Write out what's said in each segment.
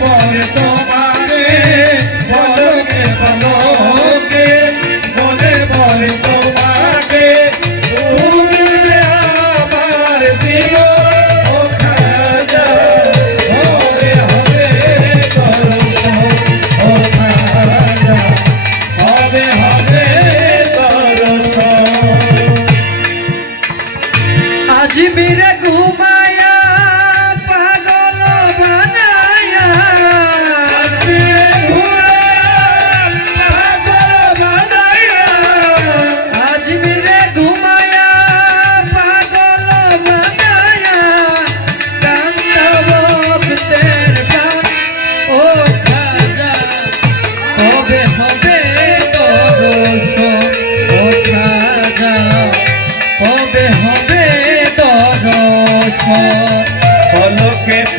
বল তোমারে বলো কে বলো?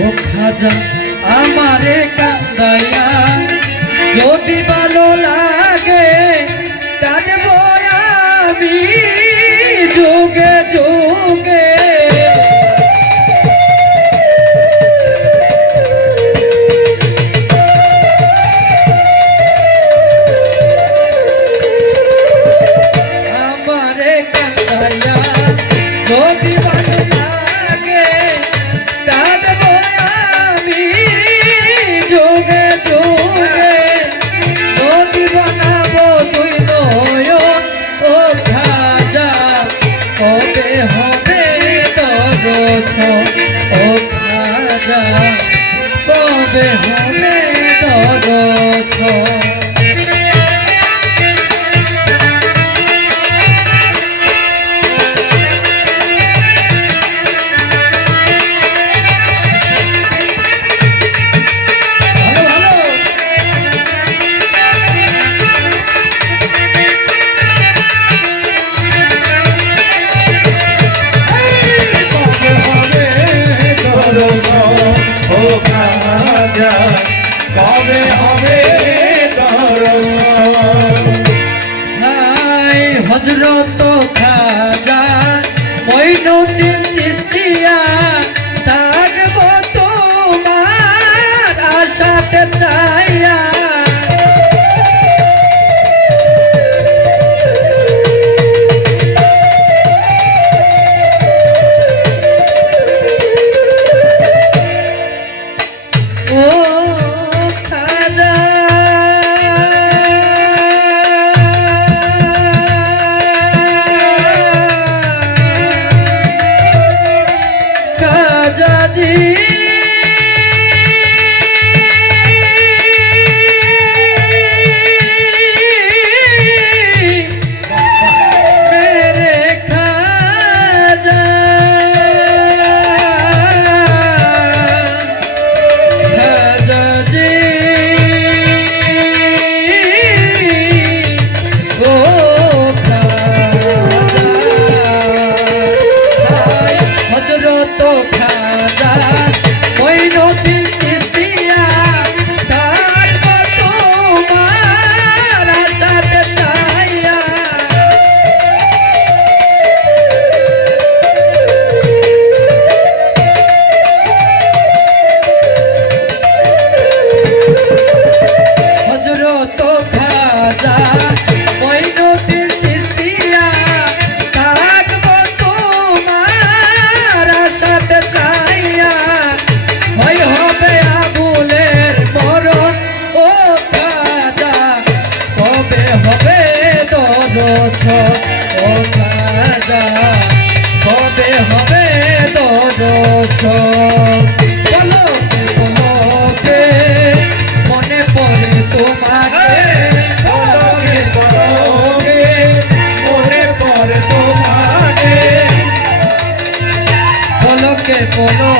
ও খাজা আমারে কান্দাইয়া যদি বা হজরত খাজা হজরত Oh no.